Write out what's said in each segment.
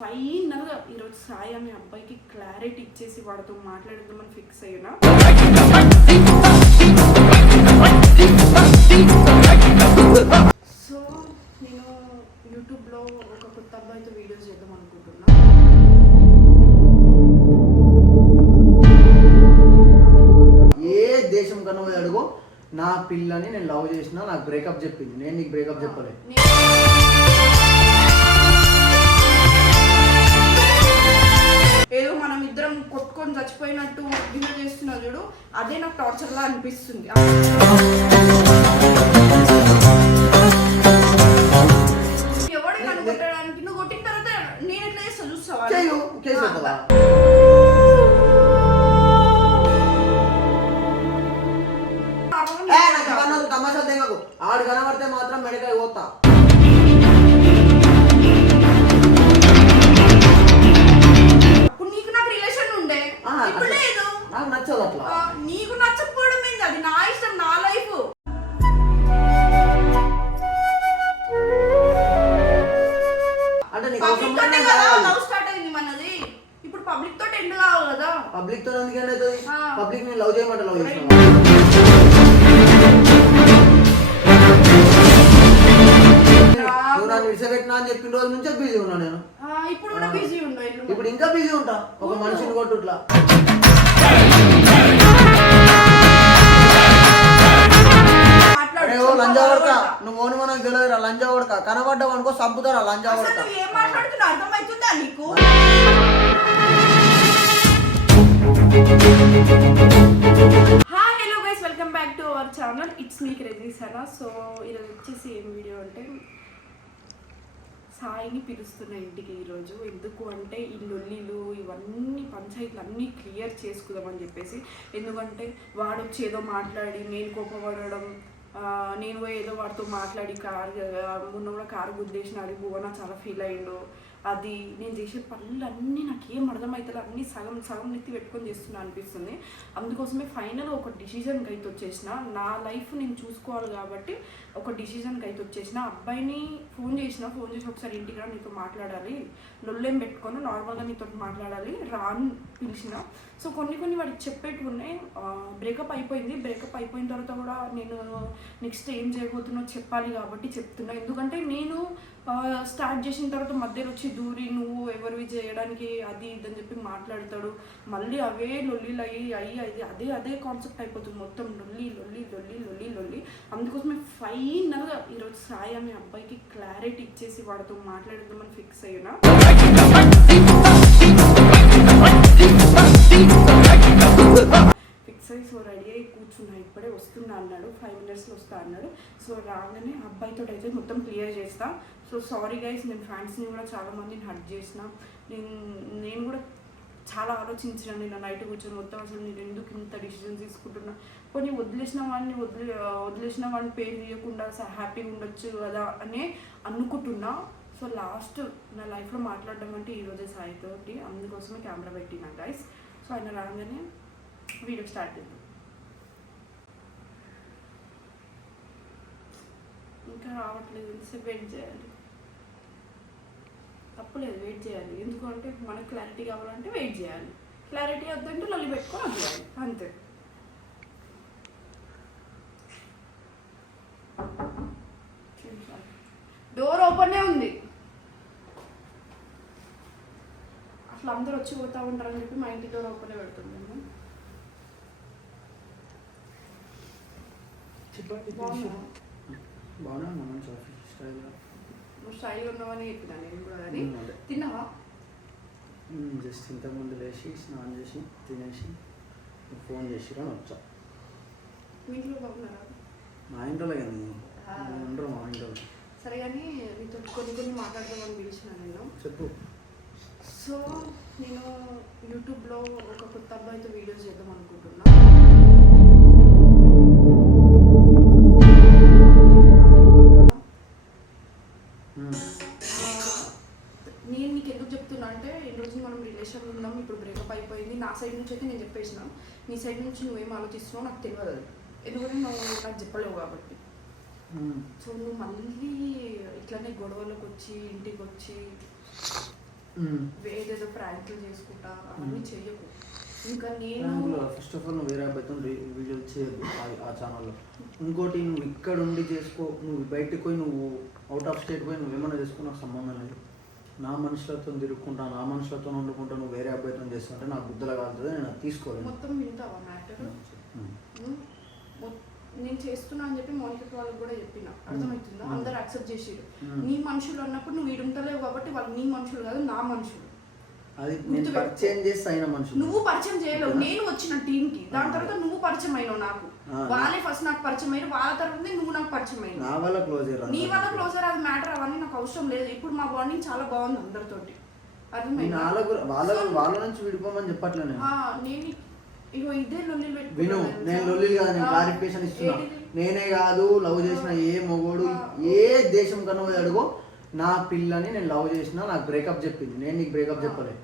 ఫైనల్గా ఈరోజు సాయి అనే అబ్బాయికి క్లారిటీ ఇచ్చేసి వాడితో మాట్లాడదామని ఫిక్స్ అయినా సో నేను యూట్యూబ్లో ఒక కొత్త అబ్బాయితో వీడియోస్ చేద్దాం అనుకుంటున్నా. ఏ దేశం కన్నా పోయి అడుగు నా పిల్లని నేను లవ్ చేసిన నాకు బ్రేకప్ చెప్పింది. నేను నీకు బ్రేకప్ చెప్పలే. కొట్టుకొని చచ్చిపోయినట్టు బిహేవ్ చేస్తున్నా చూడు. అదే నాకు టార్చర్ లా అనిపిస్తుంది. ఎవడే నన్ను కొట్టడానికి? నువ్వు కొట్టిన తర్వాత నేను ఎట్లా చేస్తా చూస్తావా? ఆడు కనబడితే మాత్రం మెడకాయ పోతా. నువ్వు ఓను మనకు తెలియదురా లంజా కొడక. కనబడ్డావు అనుకో సంపుతారా లంజా కొడక. ఏం మాట్లాడుతున్నా అర్థమవుతుందా నీకు? Hi hello guys welcome back to our channel it's me crazy Sana so ఈరోజు వచ్చేసి ఏం వీడియో అంటే సాయిని పిలుస్తున్న ఇంటికి ఈరోజు. ఎందుకు అంటే ఈ లొల్లిలు ఇవన్నీ పంచాయతీలు అన్నీ క్లియర్ చేసుకుందామని చెప్పేసి. ఎందుకంటే వాడు వచ్చి ఏదో మాట్లాడి నేను కోపపడడం నేను ఏదో వాడితో మాట్లాడి కారు మొన్న కూడా కారు గుద్దేసిన అది భువన చాలా ఫీల్ అయ్యిండు. అది నేను చేసే పనులన్నీ నాకు ఏం అర్థమవుతుంది అన్నీ సగం సగం నెత్తి పెట్టుకొని చేస్తున్నా అనిపిస్తుంది. అందుకోసమే ఫైనల్ ఒక డిసిజన్కి అయితే వచ్చేసిన నా లైఫ్ నేను చూసుకోవాలి కాబట్టి ఒక డిసిజన్కి అయితే వచ్చేసిన అబ్బాయిని ఫోన్ చేసిన. ఫోన్ చేసి ఒకసారి ఇంటికి రా నీతో మాట్లాడాలి. లొల్లేం పెట్టుకొని. నార్మల్గా నీతో మాట్లాడాలి. రాను పిలిచిన. సో కొన్ని కొన్ని వాడికి చెప్పేట్టు ఉన్నాయి. బ్రేకప్ అయిపోయింది. బ్రేకప్ అయిపోయిన తర్వాత కూడా నేను నెక్స్ట్ ఏం చేయబోతున్నో చెప్పాలి కాబట్టి చెప్తున్నా. ఎందుకంటే నేను స్టార్ట్ చేసిన తర్వాత మధ్యలో వచ్చి దూరి నువ్వు ఎవరివి చేయడానికి అది ఇదని చెప్పి మాట్లాడతాడు. మళ్ళీ అవే లొల్లిలు అయ్యి అయ్యి అది అదే అదే కాన్సెప్ట్ అయిపోతుంది. మొత్తం లొల్లి లొల్లి లొల్లి లొల్లి లొల్లి. అందుకోసమే ఫైనల్గా ఈరోజు సాయి అనే అబ్బాయికి క్లారిటీ ఇచ్చేసి వాడితో మాట్లాడదామని ఫిక్స్ అయ్యాను ఫిక్స్ అయ్యి సో రెడీ అయ్యి కూర్చున్నా ఇప్పుడే వస్తున్నా అన్నాడు ఫైవ్ మినిట్స్లో వస్తా అన్నాడు సో రాగానే అబ్బాయితో అయితే మొత్తం క్లియర్ చేస్తా సో సారీ గైస్ నేను ఫ్యాన్స్ని కూడా చాలామందిని హర్ట్ చేసిన నేను నేను కూడా చాలా ఆలోచించిన నేను నైట్ కూర్చొని మొత్తం అసలు నేను ఎందుకు ఇంత డిసిజన్ తీసుకుంటున్నా కొన్ని వదిలేసిన వాడిని వదిలే వదిలేసిన వాడిని పేరు తీయకుండా హ్యాపీగా ఉండొచ్చు కదా అని అనుకుంటున్నా సో లాస్ట్ నా లైఫ్లో మాట్లాడడం అంటే ఈరోజే సాయితోటి అందుకోసమే కెమెరా పెట్టినా గైస్ సో ఆయన రాగానే వీడియో స్టార్ట్ చేద్దాం ఇంకా రావట్లేదు ఎంతసేపు వెయిట్ చేయాలి తప్పులేదు వెయిట్ చేయాలి ఎందుకంటే మనకు క్లారిటీ కావాలంటే వెయిట్ చేయాలి క్లారిటీ వద్దంటే లొల్లి పెట్టుకొని వదిలేయాలి అంతే డోర్ ఓపెనే ఉంది అసలు అందరూ వచ్చి పోతా ఉంటారని చెప్పి మా ఇంటి డోర్ ఓపెనే స్టైల్గా నువ్వు స్టైల్ ఉన్నావని చెప్పినా నేను కూడా అదే. తిన్నావా? జస్ట్ ఇంతకుముందు లేచి స్నానం చేసి తినేసి ఫోన్ చేసి అని వచ్చా. మీ ఇంట్లో బాగున్నారా? మా ఇంట్లో కానీ. ఉండరు మా ఇంట్లో సరే కానీ నీతో కొన్ని కొన్ని మాట్లాడదామని పిలిచిన నేను. చెప్పు. సో నేను యూట్యూబ్లో ఒక కొత్త అబ్బాయితో వీడియోస్ చేద్దాం అనుకుంటున్నా ఉమ్. ఆ, నేను నీకు ఎందుకు చెప్తున్నా అంటే ఈ రోజు మనం రిలేషన్ ఉన్నాం ఇప్పుడు బ్రేకప్ అయిపోయింది నా సైడ్ నుంచి అయితే నేను చెప్పేసిన నీ సైడ్ నుంచి నువ్వేం ఆలోచిస్తున్నావు నాకు తెలియదు. ఎందుకంటే నువ్వు నాకు చెప్పలేవు కాబట్టి. సో నువ్వు మళ్ళీ ఇట్లానే గొడవలకు వచ్చి ఇంటికి వచ్చి. ఏదేదో ప్రాంకులు చేసుకుంటా అవన్నీ చెయ్యకు. ఇంకా నేను ఫస్ట్ ఆఫ్ ఆల్ నువ్వు వేరే అబ్బాయితో వీడియోలు చేయదు ఆ- ఛానల్లో ఇంకోటి నువ్వు ఇక్కడ ఉండి చేసుకో నువ్వు బయటకు పోయి నువ్వు అవుట్ ఆఫ్ స్టేట్ పోయి నువ్వు ఏమైనా చేసుకో నాకు సంబంధం లేదు. నా మనుషులతో తిరుగుకుంటా నా మనుషులతో వండుకుంటా నువ్వు వేరే అబ్బాయితో చేస్తుంటే నాకు బుద్ధులు కాలుతుంది నేను అది తీసుకోలేను. మొత్తం వింటావా మ్యాటర్? ఉమ్. నేను చేస్తున్నా అని చెప్పి మౌనిక వాళ్ళకి కూడా చెప్పిన. అర్థమవుతుందా. అందరు యాక్సెప్ట్ చేసిరు. నీ మనుషులు అన్నప్పుడు నువ్వు ఈడుంటలేవు కాబట్టి వాళ్ళు నీ మనుషులు కాదు నా మనుషులు. అది నేను. పరిచయం చేసి అయిన మనుషులు. నువ్వు పరిచయం చేయలేవు? నేను వచ్చిన టీం కి దాని తర్వాత నువ్వు పరిచయం అయినావు నాకు. వాళ్ళే ఫస్ట్ నాకు పరిచయం అయ్యారు. వాళ్ళ తర్వాత నువ్వు నాకు పరిచయం నా అయినావు వల్ల నీ వల్ల క్లోజర్ అది మ్యాటర్ అవన్నీ నాకు అవసరం లేదు. ఇప్పుడు మా బాండింగ్ చాలా బాగుంది అందరితోటి. అర్థమైందా? వాళ్ళ వాళ్ళ నుంచి విడిపోమని చెప్పట్లే నేను. ఆ, నేను ఇగో ఇదే లొల్లి విను నేను లొల్లి కాదు నేను క్లారిఫికేషన్ ఇస్తున్నా. నేనే కాదు లవ్ చేసిన ఏ మొగోడు ఏ దేశం కన్నా పోయి అడుగు. నా పిల్లని నేను లవ్ చేసిన నాకు బ్రేకప్ చెప్పింది. నేను నీకు బ్రేకప్ చెప్పలే.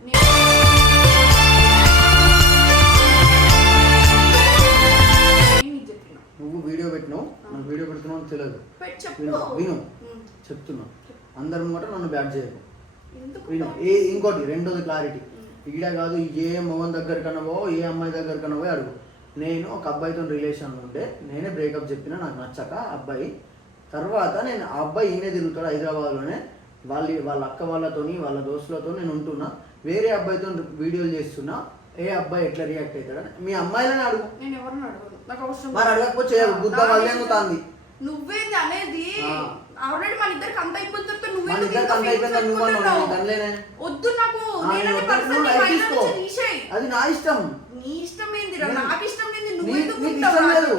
నువ్వు వీడియో పెట్టినావు? నాకు వీడియో పెడుతున్నావు అని తెలియదు. విను చెప్తున్నా. అందరి ముంగట నన్ను బ్యాట్ చేయకు. విను ఏ ఇంకోటి రెండోది క్లారిటీ ఈడ కాదు ఏ మొగన్ దగ్గర కన్నా పో ఏ అమ్మాయి దగ్గర కన్నా పోయి అడుగు. నేను ఒక అబ్బాయితో రిలేషన్ ఉంటే నేనే బ్రేకప్ చెప్పిన నాకు నచ్చక అబ్బాయి తర్వాత నేను ఆ అబ్బాయి ఈయనే తిరుగుతాడు హైదరాబాద్లోనే. వాళ్ళ వాళ్ళ అక్క వాళ్ళతోని వాళ్ళ దోస్తులతో నేను ఉంటున్నా. వేరే అబ్బాయితో వీడియోలు చేస్తున్నా. ఏ అబ్బాయి ఎట్లా రియాక్ట్ అవుతాడని. మీ అమ్మాయిలని అడుగు. నేను ఎవరిని అడగను? నాకు అవసరం మరి అడగకపోతే. బుద్ధ. నువ్వేంది అనేది. ఆల్రెడీ మన ఇద్దరికి అంత నువ్వే నువ్వు అనలేనే? వద్దు నాకు నేననే. అది నా ఇష్టం. నీ ఇష్టం నేను- నాకు ఇష్టం ఏంది? నువ్వు ఎందుకు ఉంటావు?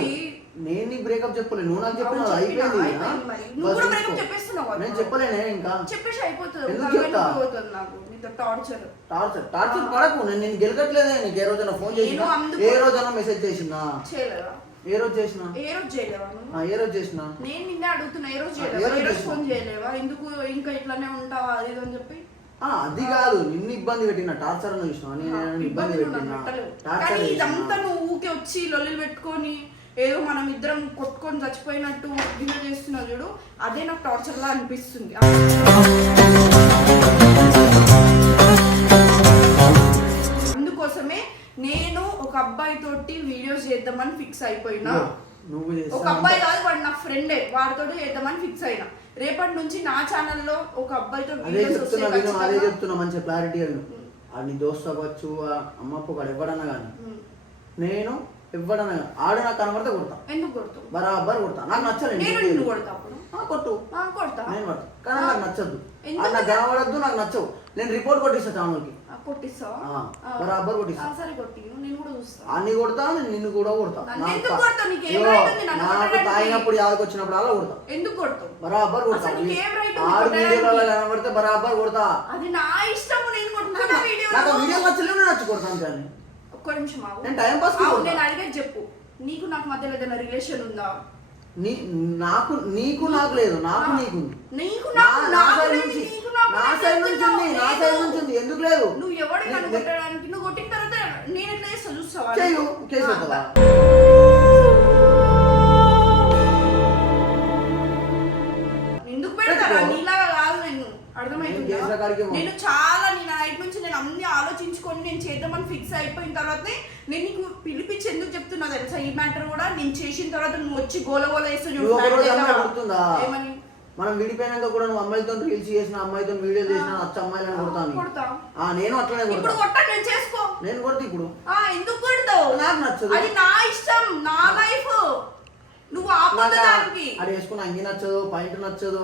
నేను నీ బ్రేకప్ చెప్పలేదు నువ్వు నాకు చెప్పినా, అయిపోయింది. నువ్వు కూడా. చెప్పేస్తున్నావు. నేను చెప్పలేనే ఇంకా. చెప్పేసి అయిపోతుంది. ఎందుకు చెప్తా? నాకు. నీతో టార్చర్ టార్చర్ టార్చర్ పడకు. నేను నేను నీకు ఏ రోజైనా ఫోన్ చేసినా? ఏ రోజైనా మెసేజ్ చేసినా? చేయలేదా? ఏ రోజు చేసినా? ఏ రోజు చేయలేవా నువ్వు? ఏ రోజు చేసినా? నేను నిన్నే అడుగుతున్నా ఏ రోజు చేయలేవా? రోజు ఏ రోజు? ఫోన్ చేయలేవా? ఎందుకు ఇంకా ఇట్లానే ఉంటావా? అది ఇది అని చెప్పి? ఆ, అది కాదు నిన్ను ఇబ్బంది పెట్టిన టార్చర్ చూసినా? నేను ఇబ్బంది పెట్టినా? కానీ? ఇదంతా నువ్వు ఊకే వచ్చి లొల్లి పెట్టుకొని ఏదో మనం ఇద్దరం కొట్టుకొని చచ్చిపోయినట్టు బిహేవ్ చేస్తున్నావు చూడు అదే నాకు టార్చర్ లా అనిపిస్తుంది. అందుకోసమే నేను ఒక అబ్బాయి తోటి వీడియోస్ చేద్దామని ఫిక్స్ అయిపోయినా. నువ్వు ఒక అబ్బాయి కాదు వాడు నా ఫ్రెండే వాడితో చేద్దామని ఫిక్స్ అయినా. రేపటి నుంచి నా ఛానల్లో ఒక అబ్బాయితో అదే వీడియోస్ చెప్తున్నా అదే. చెప్తున్నా మంచి విను. నీ దోస్త్ అవ్వచ్చు ఆ అమ్మప్ప వాడు ఎవడన్నా కానీ. నేను ఎవడన్నా కానీ ఆడు నాకు కనబడితే కొడతా. ఎందుకు కొడతావు? బరాబర్ కొడతా. నాకు నచ్చలేదు నేను నీకు నిన్ను తెలియదు. కొడతా అప్పుడు? ఆ, కొట్టు. ఆ, కొడతా. నేను కొడతా. కానీ నాకు నచ్చదు. ఎందుకు? అది నాకు కనబడద్దు నాకు నచ్చవు. నేను రిపోర్ట్ కొట్టిస్తా ఛానల్కి కొట్టిస్తావా. బరాబర్ కొట్టిస్తా. సరే కొట్టిను నేను కూడా చూస్తా అన్ని కొడతా నేను నిన్ను కూడా కొడతా నన్ను నాకు ఎందుకు తా- కొడతావు? నీకు ఏం ఇగో, right ఉంది నన్ను నాకు కొట్టడానికి? తాగినప్పుడు యాదకి వచ్చినప్పుడు అలా కొడతా ఎందుకు కొడతావు బరాబర్ కొడతా? వీడియోలలో కనబడితే బరాబర్ కొడతా అది నా ఇష్టం నేను వీడియో నాకు వీడియో నచ్చలేదు నేను నచ్చి కొడతాను కానీ ఒక్క నిమిషం. నేను టైం పాస్. నేను అడిగేది చెప్పు నీకు నాకు మధ్యలో ఏదైనా రిలేషన్ ఉందా నీ నాకు నీకు నాకు లేదు నాకు. నీకు. నీకు నాకు నా సైడ్ నుంచి నా సైడ్ నుంచి. ఉంది నా. సైడ్ నుంచి ఉంది ఎందుకు లేదు నువ్వు ఎవడు కొట్టడానికి నువ్వు కొట్టిన తర్వాత నేను ఎట్లా చేస్తా చూస్తావా ఆ, పెట్టవా ఎందుకు పెడతారా నేను చాలా నేను నైట్ నుంచి నేను అన్ని ఆలోచించుకొని నేను చేద్దామని ఫిక్స్ అయిపోయిన తర్వాతనే నేను నీకు పిలిపించి ఎందుకు చెప్తున్నా తెలుసా? ఈ మ్యాటర్ కూడా నేను చేసిన తర్వాత నువ్వు వచ్చి గోల గోల వేస్తూ? ఏమని? మనం విడిపోయినాక కూడా నువ్వు అమ్మాయితో రీల్స్ చేసిన అమ్మాయితో వీడియో చేసిన నచ్చ అమ్మాయిలను కొడతాను నేను అట్లనే ఇప్పుడు కొడతా కొట్ట నేను చేసుకో. నేను కొడతా ఇప్పుడు. ఎందుకు కొడతావు? నాకు నచ్చదు. అది నా ఇష్టం నా లైఫ్ నువ్వు ఆడ వేసుకున్న అంగి నచ్చదు పాయింట్ నచ్చదు.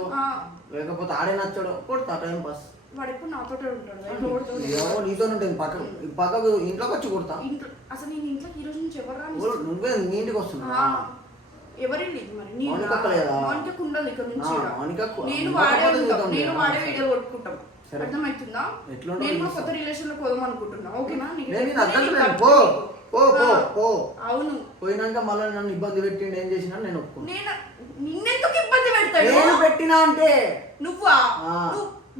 లేకపోతే ఆడే నచ్చడు కొడతా టైం పాస్. వాడు ఎప్పుడు ఉంటాడు. నీతో ఉంటుంది పక్క పక్కకు ఇంట్లోకి వచ్చి కొడతా. అసలు నేను ఇంట్లోకి ఈ రోజు నుంచి ఎవరు రాని ఓ, నువ్వే నీ ఇంటికి వస్తున్నా ఎవరి లేదు మరి నీ మౌనికక్క లేదా? మౌనికకు ఉండాలి ఇక్కడ నుంచి నేను వాడే నేను. వాడే వీడియో కొట్టుకుంటాం. అర్థమవుతుందా? నేను కూడా. కొత్త రిలేషన్లో పోదాం అనుకుంటున్నా ఓకేనా. అవును. పోయినాక మళ్ళీ నన్ను ఇబ్బంది పెట్టిండు ఏం చేసినా నేను నేను నిన్నెందుకు ఇబ్బంది పెడతాడు? నేను పెట్టినా అంటే? నువ్వా.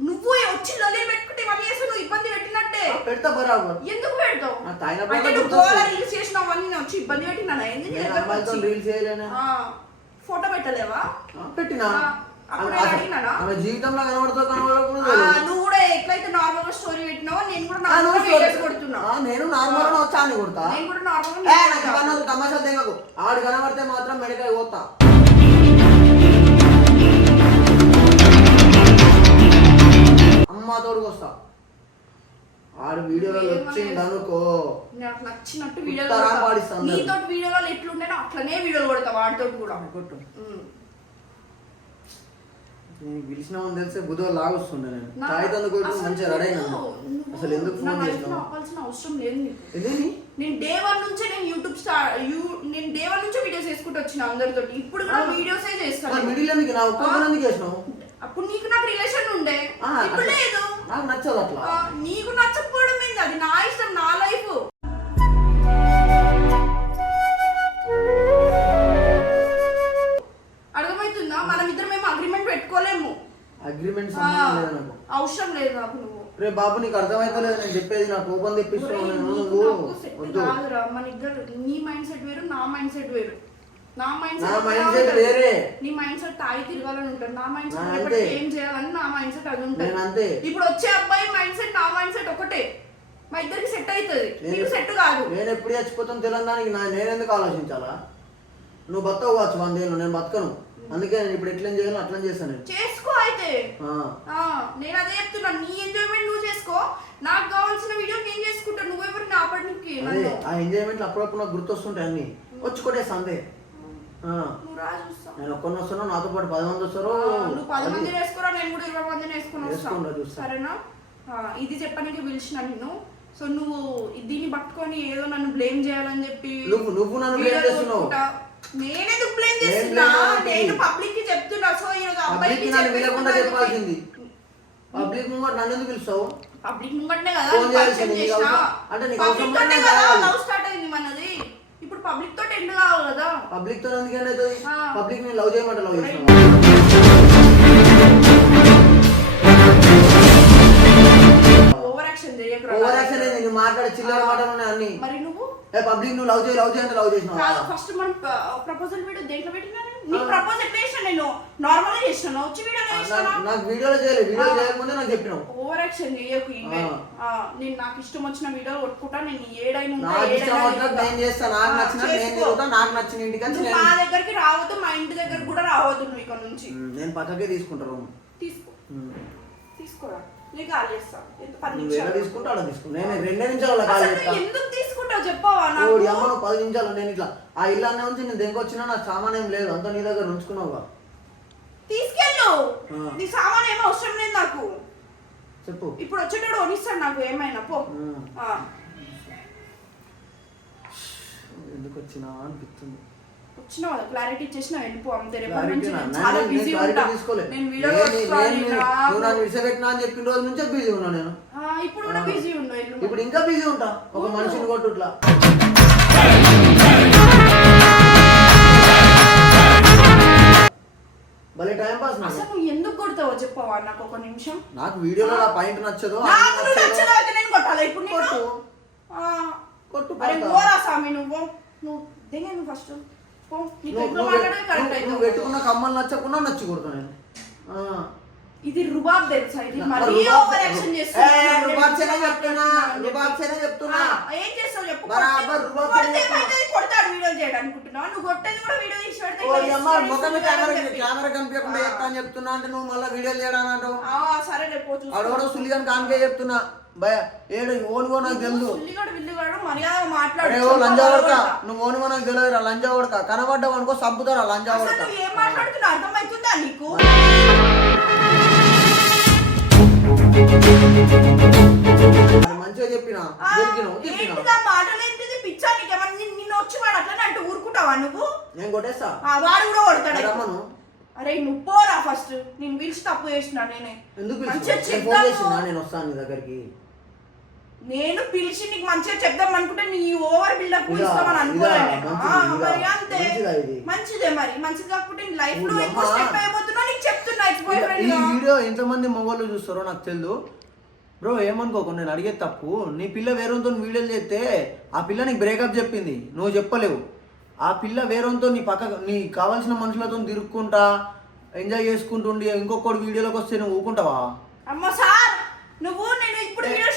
నువ్వు వచ్చి లొల్లి పెట్టుకుంటే మళ్ళీ చేస్తే నువ్వు ఇబ్బంది పెట్టినట్టే. పెడతా బరాబర్ ఎందుకు పెడతావు? అంటే నువ్వు. గోల రీల్స్ చేసినావు నేను వచ్చి ఇబ్బంది పెట్టినా వచ్చి? రీల్స్ చేయలేనా? ఫోటో పెట్టలేవా? పెట్టినా. ఆమె జీవితంలో కనబడుతూ కనబడకూడదు. నువ్వు కూడా ఎట్లయితే నార్మల్గా స్టోరీ పెట్టినావో నేను కూడా నార్మల్ వీడియోస్ కొడుతున్నా. నేను నార్మల్ వచ్చా అని కొడతా. నేను కూడా నార్మల్ ఇవన్నీ తమాషా తెగకు. ఆడు కనబడితే మాత్రం మెడకాయ పోతా. అమ్మ తోడుకు వస్తా ఆడు వీడియోలో వచ్చిండు అనుకో నాకు నచ్చినట్టు వీడియోలు అందరూ. నీతో వీడియోలో ఎట్లుంటేనో అట్లనే వీడియోలు కొడతా వాడితో కూడా. కొట్టు. నేను పిలిచినామని తెలిసే బుధ లాగొస్తుండే నేను. నా- కాగితం కొట్టి మంచిగా రెడీ అసలు ఎందుకు ఫోన్ చేసినావు? అవసరం లేదు నీకు. నేను డే వన్ నుంచే నేను యూట్యూబ్ స్టార్ యూ నేను డే వన్ నుంచే వీడియోస్ చేసుకుంటూ వచ్చిన అందరితో ఇప్పుడు కూడా వీడియోసే చేస్తాను మిడిల్ ఎందుకు? నా ఒక్క చేసినావు అప్పుడు నీకు నాకు రిలేషన్ ఉండే. ఇప్పుడు. లేదు. నాకు నచ్చదు అట్లా. నీకు నచ్చకపోవడం ఏంది? అది నా ఇష్టం నా లైఫ్ అర్థమవుతుందా? మనం ఇద్దరం మేము అగ్రిమెంట్ పెట్టుకోలేము. అగ్రిమెంట్ అవసరం లేదు నాకు నువ్వు. రే బాబు నీకు అర్థమైతలేదు. నేను చెప్పేది నా కోపం తెప్పిస్తున్నావు నువ్వు. వద్దు. మన ఇద్దరు. నీ మైండ్ సెట్ వేరు నా మైండ్ సెట్ వేరు. నా మైండ్ సెట్ మైండ్ సెట్ వేరే. నీ మైండ్ సెట్ తాగి తిరగాలని ఉంటుంది. నా మైండ్ సెట్ అంతే. ఏం చేయాలని నా మైండ్ సెట్ అది ఉంటుంది. ఇప్పుడు వచ్చే అబ్బాయి మైండ్ సెట్ నా మైండ్ సెట్ ఒకటే. మా ఇద్దరికి సెట్ అవుతుంది నీకు సెట్ కాదు. నేను ఎప్పుడు చచ్చిపోతాను దానికి నా నేను ఎందుకు ఆలోచించాలా? నువ్వు బతకవు కావచ్చు వందేళ్ళు నేను బతకను. అందుకే నేను ఇప్పుడు ఎట్లా చేయాలో అట్లా చేస్తాను చేసుకో అయితే. నేను అదే చెప్తున్నా. నీ ఎంజాయ్మెంట్ నువ్వు చేసుకో. నాకు కావాల్సిన వీడియో నేను చేసుకుంటా. నువ్వెవరు నా నన్ను? ఆ ఎంజాయ్మెంట్లు అప్పుడప్పుడు నాకు గుర్తొస్తుంటాయి అన్ని. వచ్చి అంతే. చూస్తా నేను ఒక్కరిని వస్తాను నాతో పాటు పది మంది వస్తారు. నువ్వు పది మందిని వేసుకోరా? నేను కూడా ఇరవై మందిని వేసుకొని వస్తాను. సరేనా? ఇది చెప్పడానికి పిలిచిన నిన్ను. సో నువ్వు దీన్ని పట్టుకొని ఏదో నన్ను బ్లేమ్ చేయాలని చెప్పి నువ్వు- నువ్వు నన్ను వీడియోలు చేస్తున్నావు. నేనెందుకు బ్లేమ్ నేను చేస్తున్నా. నేను పబ్లిక్కి చెప్తున్నా. సో అబ్బాయికి చెప్పాల్సింది. పబ్లిక్ ముంగట నన్ను ఎందుకు పిలుస్తావు? పబ్లిక్ ముంగట్నే కదా ఫోన్ చేయాల్సింది అంటే నీకు అవసరం కదా. లవ్ స్టార్ట్ అయింది మనది. పబ్లిక్ తోటి ఎండ్ కావాలి కదా. పబ్లిక్తో ఎందుకంటే అవుతుంది? ఆ. పబ్లిక్ నేను లవ్ చేయమంటే లవ్ చేస్తాను ఓవర్ యాక్షన్ చేయకరా ఓవర్ యాక్షన్ నువ్వు మాట్లాడే చిల్లర మాటలు ఉన్నాయి అన్ని. మరి నువ్వు? ఏ పబ్లిక్ నువ్వు లవ్ చేయి లవ్ చేయంటే లవ్ చేసినావు కాదు ఫస్ట్ మనం ప్రపోజల్ వీడియో దేంట్లో పెట్టినా నీ ప్రపోజ్ ఎట్లా చేసిన నేను. నార్మల్గా చేసిన వచ్చి వీడియో చేసిన నాకు- వీడియోలో చేయలేదు. వీడియో చేయకముందే నాకు చెప్పినావు. ఓవర్ యాక్షన్ చేయకు ఈమె నేను నాకు ఇష్టం వచ్చిన వీడియో కొట్టుకుంటా నేను ఏడైనా ఉంటా, నాకు ఇష్టం వచ్చినట్టు తిరుగుతా. నేను చేస్తా నాకు నచ్చిన నేను. తిరుగుతా నాకు నచ్చిన ఇంటికి నువ్వు నేను మా దగ్గరికి రావద్దు మా ఇంటి దగ్గర కూడా రావద్దు నువ్వు ఇక్కడ నుంచి. నేను పక్కకే తీసుకుంటా రూమ్. తీసుకో. తీసుకోరా? నీకు కాల్ చేస్తా. ఎంత పది ఎలా నిమిషాలు తీసుకుంటా నేను రెండే నిమిషాలు కాల్ అసలు చేస్తా. నువ్వు ఎందుకు తీసుకుంటావు? చెప్పవా నాకు? ఓడి అమ్మ నువ్వు పది నిమిషాలు నేను ఇట్లా ఆ ఇల్లు అన్న నుంచి నేను దేనికొచ్చినా నాకు సామాన్ ఏం లేదు. అంతా నీ దగ్గర ఉంచుకున్నావుగా. తీసుకెళ్ళు. ఆ. నీ సామాన్ ఏమో అవసరం లేదు నాకు. చెప్పు. ఇప్పుడు వచ్చేటోడు కొనిస్తాడు నాకు ఏమైనా. పో. ఆ. ఎందుకు వచ్చినా అనిపిస్తుంది. వచ్చినావు కదా క్లారిటీ ఇచ్చేసిన వెళ్ళిపో అంతే రేపటి నుంచి నేను చాలా నేను బిజీ clarity ఉంటా తీసుకోలే. నేను వీడియో నేను- కొట్టుకోవాలి నేను- నాకు. నువ్వు నన్ను విడిచిపెట్టినా అని చెప్పిన రోజు నుంచే బిజీ ఉన్నా నేను ఇప్పుడు కూడా. బిజీ వెళ్ళు ఇప్పుడు ఇంకా బిజీ ఉంటా ఒక. మనిషిని కొట్టు ఇట్లా భలే టైం పాస్ నాకు అసలు నువ్వు ఎందుకు కొడతావో చెప్పవా నాకు ఒక నిమిషం నాకు వీడియోలో నా పాయింట్ నచ్చదు ఆ నాకు నువ్వు నచ్చదు. నచ్చదు అయితే నేను కొట్టాలి ఇప్పుడు నేను కొట్టు. కొట్టు అరే. పోరా స్వామి నువ్వు నువ్వు దిగే నువ్వు ఫస్ట్ నువ్వు- పెట్టుకున్న కమ్మలు నచ్చకుండా నచ్చి కొడతా నేను. ఇది రుబాబ్ తెలుసా ఇది మరీ ఓవర్ యాక్షన్ చేస్తున్నా. రుబాబ్ చేనే చెప్తున్నా, రుబాబ్ చేనే చెప్తున్నా. ఏం చేస్తావు చెప్పు బరాబర్ రుబాబ్ చేనే చెప్తున్నా. కొడతాడు వీడియో చేయడానికి అనుకుంటున్నావా నువ్వు కొట్టేది కూడా వీడియో తీసి పెడితే ఓ అమ్మ ముఖం చూడాలని కెమెరా. కెమెరా కనిపించకుండా. చెప్తా అని చెప్తున్నా అంటే నువ్వు మళ్ళీ వీడియో చేయడానికి అంటావు ఆ, సరే రేపు చూసుకో. ఆడవాడు సుల్లిగాని కానికే చెప్తున్నా భయ ఏడు ఓనుగో నాకు తెలుసు ఉల్లిగడ్డ విల్లిగడ్డ మర్యాదగా మాట్లాడు. లంజా కొడక నువ్వు ఓనుగో నాకు తెలియదురా లంజా కొడక కనబడ్డావు అనుకో సంపుతారా లంజా అసలు కొడక? నువ్వు ఏం మాట్లాడుతున్నావు? అర్థమవుతుందా నీకు? మంచిగా చెప్పిన? దొరికినావు చెప్పిన ఏంటిదా మాటలు? ఏంటిది? పిచ్చా నీకేమన్నా నిన్ను- నిన్ను వచ్చి వాడు అట్లనే అంటే ఊరుకుంటావా నువ్వు? నేను కొట్టేస్తా. ఆ, వాడు కూడా కొడతాడు. రమ్మను. అరే నువ్వు పోరా ఫస్ట్. నేను పిలిచి తప్పు చేసిన నేనే. ఎందుకు మంచిగా నేను ఫోన్ చెప్తాను. చేసినా నేను వస్తాను నీ దగ్గరికి. నేను పిలిచి నీకు మంచిగా చెప్దాం అనుకుంటే నీ ఓవర్ బిల్డప్ ఇస్తామని అనుకోలే ఇదా, నేను. మంచిది, ఆ, ఇదా, మరి అంతే. మంచిదా మరి మంచిది కాకపోతే లైఫ్లో ఎక్కువ. స్టెప్ అయిపోతున్నా నీకు చెప్తున్నా ఈ వీడియో ఎంతమంది మొగోళ్ళు చూస్తారో నాకు తెలియదు బ్రో ఏమనుకోకు నేను అడిగేది తప్పు. నీ పిల్ల వేరేతో వీడియోలు చేస్తే ఆ పిల్ల నీకు బ్రేకప్ చెప్పింది. నువ్వు చెప్పలేవు. ఆ పిల్ల వేరేతో నీ పక్క నీ కావాల్సిన మనుషులతో తిరుక్కుంటా ఎంజాయ్ చేసుకుంటుండి ఇంకొకటి వీడియోలోకి వస్తే నువ్వు ఊకుంటావా? అమ్మ సార్ నువ్వు నేను ఇప్పుడు వీడియో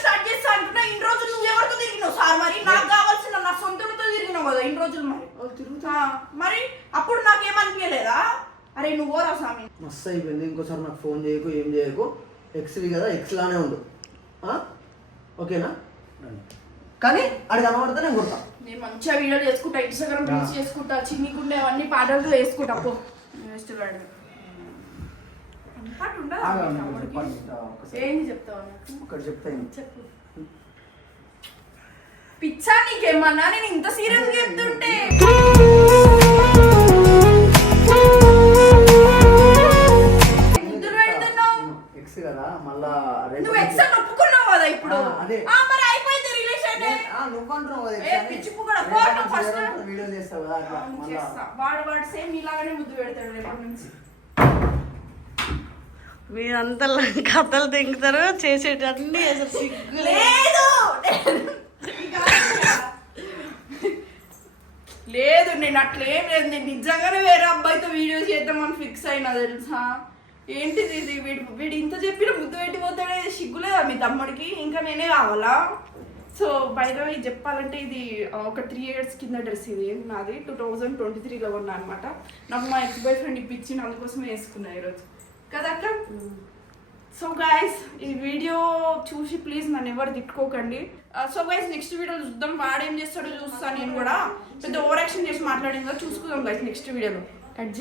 ఇన్ని రోజులు నువ్వు ఎవరితో తిరిగినావు సార్? మరి నాకు కావాల్సిన నా సొంతంతో తిరిగినావు కదా ఇన్ని రోజులు మరి. తిరుగుతా. మరి అప్పుడు నాకేమనిపించలేదా? అరే నువ్వు ఓరా స్వామి. మస్తు అయిపోయింది. ఇంకోసారి నాకు ఫోన్ చేయకు ఏం చేయకు. ఎక్స్వి కదా ఎక్స్ లానే ఉండు. ఆ? ఓకేనా? కానీ అది కనబడితే నేను కొడతా. నేను మంచిగా వీడియో చేసుకుంటా ఇన్స్టాగ్రామ్ రీల్స్ చేసుకుంటా చిన్నికుండే అవన్నీ పాటలు వేసుకుంటా పో. వేస్ట్ గాడు. ఏంది చెప్తావు? ఒకటి చెప్తాను చెప్పు. పిచ్చా నీకేమన్నా నేను ఇంత సీరియస్ చెప్తుంటే. ఎక్స్ కదా మళ్ళా నువ్వు ఎక్సన్ ఒప్పుకున్నావు కదా ఇప్పుడు. ఆ, అదే. మరి అయిపోయింది రిలేషన్. వీడియో చేస్తావు కదా అట్లా వాడు వాడు సేమ్ ఇలాగనే ముద్దు పెడతాడు రేపటి నుంచి. మీరంతా కథలు తింగుతారు చేసేటన్ని అసలు సిగ్గు లేదు! లేదు నేను అట్లేం లేదు. నేను నిజంగానే వేరే అబ్బాయితో వీడియో చేద్దామని ఫిక్స్ అయినా తెలుసా? ఏంటిది ఇది? వీడు వీడు ఇంత చెప్పిన ముద్దు పెట్టిపోతాడే సిగ్గులేదా మీ తమ్ముడికి? ఇంకా నేనే కావాలా? సో బయట చెప్పాలంటే ఇది ఒక త్రీ ఇయర్స్ కింద డ్రెస్ ఇది. నాది టూ థౌజండ్ ట్వంటీ త్రీలో ఉన్నా అనమాట నాకు మా ఎక్స్ బాయ్ ఫ్రెండ్ ఇప్పించి అందుకోసమే వేసుకున్నా ఈరోజు. కదా అక్క? సో గైస్ ఈ వీడియో చూసి ప్లీజ్ నన్ను ఎవరు తిట్టుకోకండి. సో గైస్ నెక్స్ట్ వీడియో చూద్దాం. వాడేం చేస్తాడో చూస్తాను నేను కూడా. పెద్ద ఓవర్ యాక్షన్ చేసి మాట్లాడిందో చూసుకుందాం గైస్ నెక్స్ట్ వీడియోలో కట్